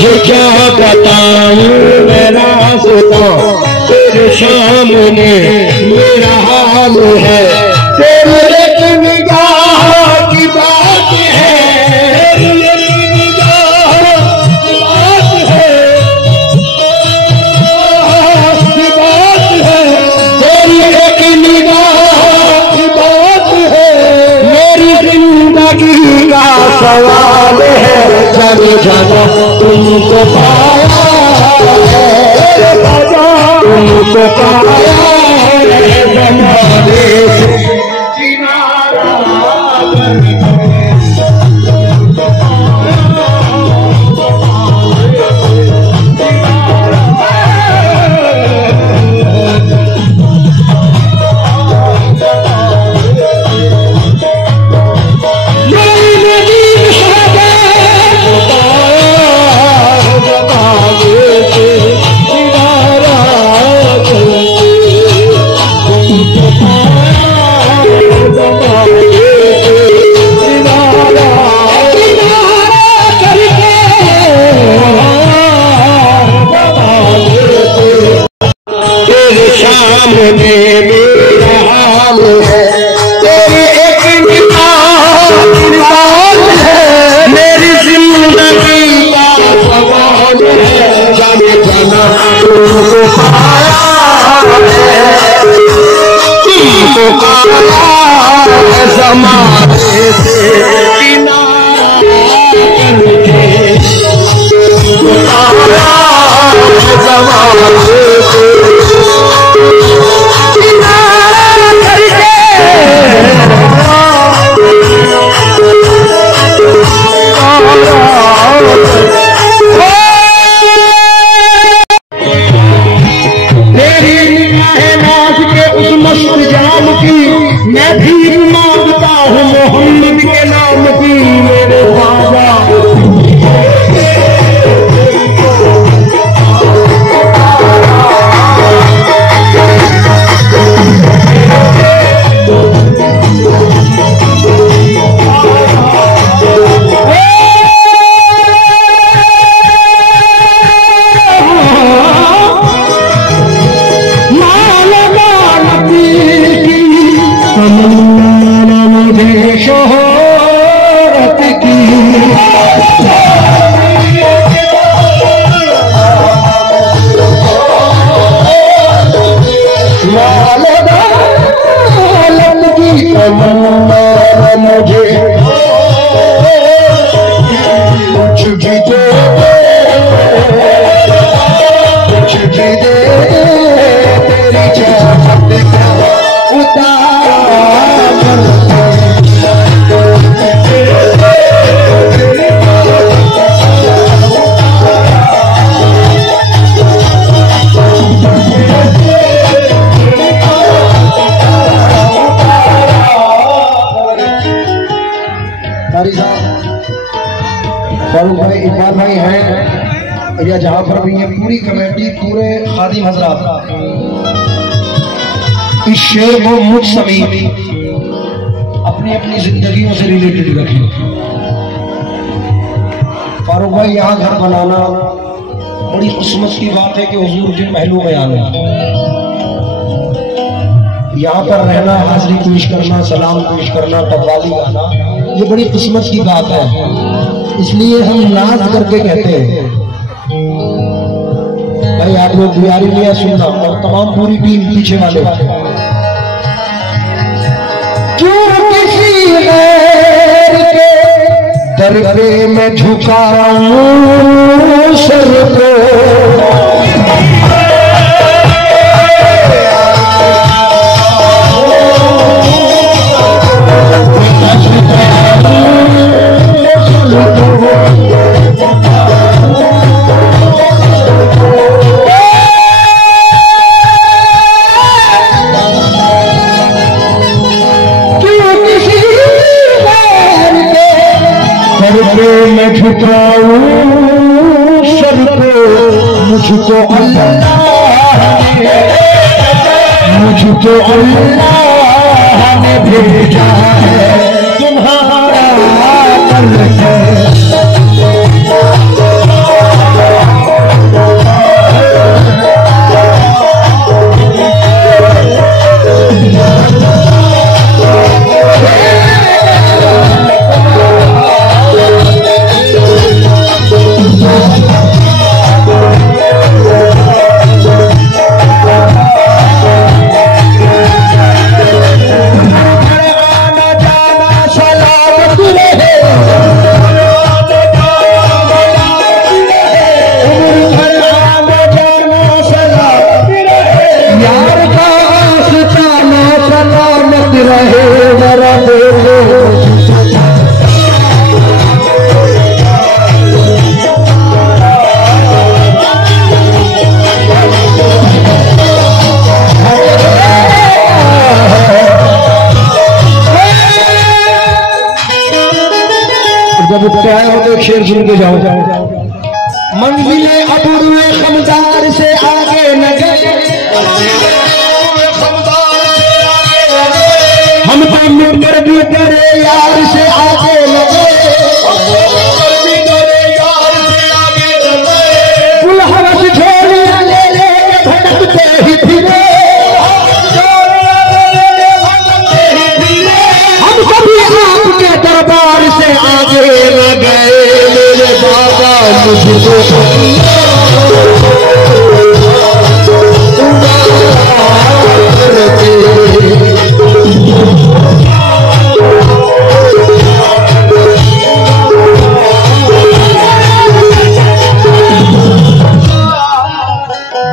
तुझे क्या बताऊं मेरा रास्ता, तेरे सामने मेरा हाल है। तेरी एक निगाह की बात है, तेरी एक निगाह की बात है, की बात है। तेरी एक निगाह की बात है, मेरी जिंदगी का सवाल है। जब जब तुमको पाया है, तुमको पाया है, जमाने से किनारा सामने मेरा हाल है। तेरी एक निगाह की बात है, मेरी जिंदगी का सवाल है। जाने जाना तुमको पाया है, तुमको पाया है, ज़माने से किनारा करके तुमको पाया है, ज़माने से मैं भी मांगता हूँ मोहम्मद के नाम की मेरे बाबा। शोहरत की माल दौलत की तमन्ना मुझे कुछ भी दे, कुछ भी दे, तेरी चाहत का उतार। फारूक भाई, इकबाल भाई हैं या जहाँ पर भी है, पूरी कमेटी, पूरे खादिम हजरात इस शेर को मुझ समेत अपनी अपनी जिंदगियों से रिलेटेड रखें। फारूक भाई, यहाँ घर बनाना बड़ी किस्मत की बात है कि हुजूर जिन महलों में आना, यहाँ पर रहना, हाजिरी पेश करना, सलाम पेश करना, कव्वाली गाना, ये बड़ी किस्मत की बात है। इसलिए हम नाज करके कहते हैं भाई आप लोग बिहारी लिया सुनना, और तमाम पूरी टीम पीछे वाले, क्यों किसी गैर के दर पे मैं झुकाऊं सर को, मैं झुकाऊं सर को, मुझको अल्लाह ने भेजा है तुम्हारा शेर सुन के जाओ। मंजिले अबूए खमदार से आगे न गए, हम तो मिलकर भी तेरे यार से आगे न गए, कुल हवस छोड़ ले ले भटकते ही फिरे, हम कभी आपके दरबार से आगे न गए, मेरे बाबा मुझको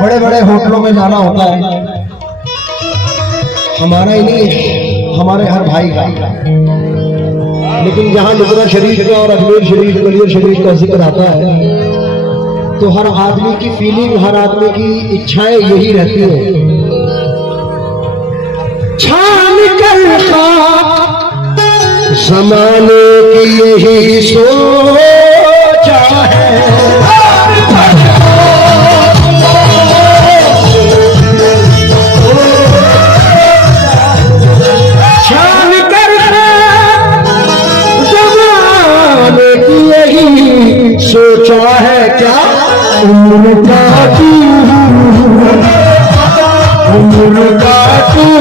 बड़े बड़े होटलों में जाना होता है, हमारा ही नहीं हमारे हर भाई का, लेकिन जहां लुधियाना शरीफ का और अजमेर शरीफ ग्वालियर शरीफ का जिक्र आता है तो हर आदमी की फीलिंग, हर आदमी की इच्छाएं यही रहती है, छान कर खाक ज़माने की यही सोचा है, सोचा है क्या उम्र का तू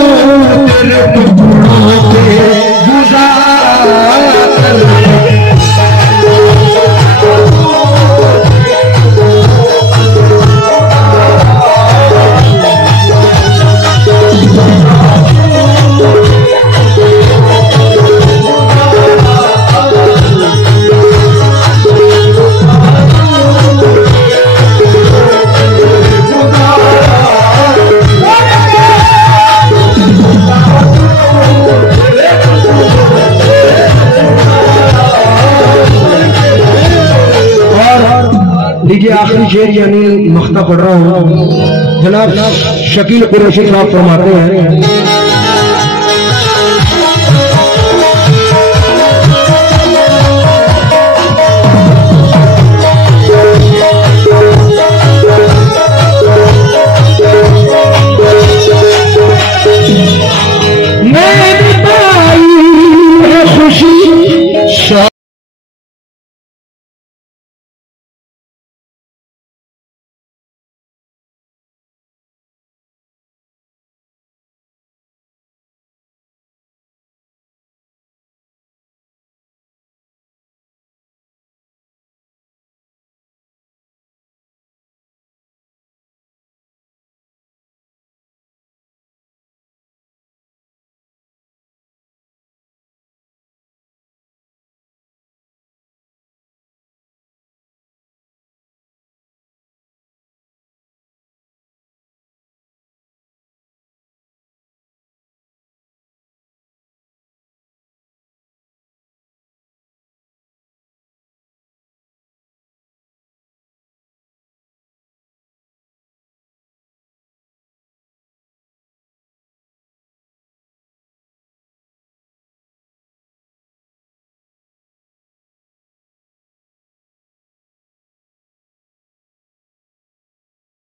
तेरे टुकड़ों पे गुजार लीजिए आखिरी शेर यानी मख्ता पढ़ रहा हूँ। जनाब शकील कुरैशी साहब फरमाते हैं,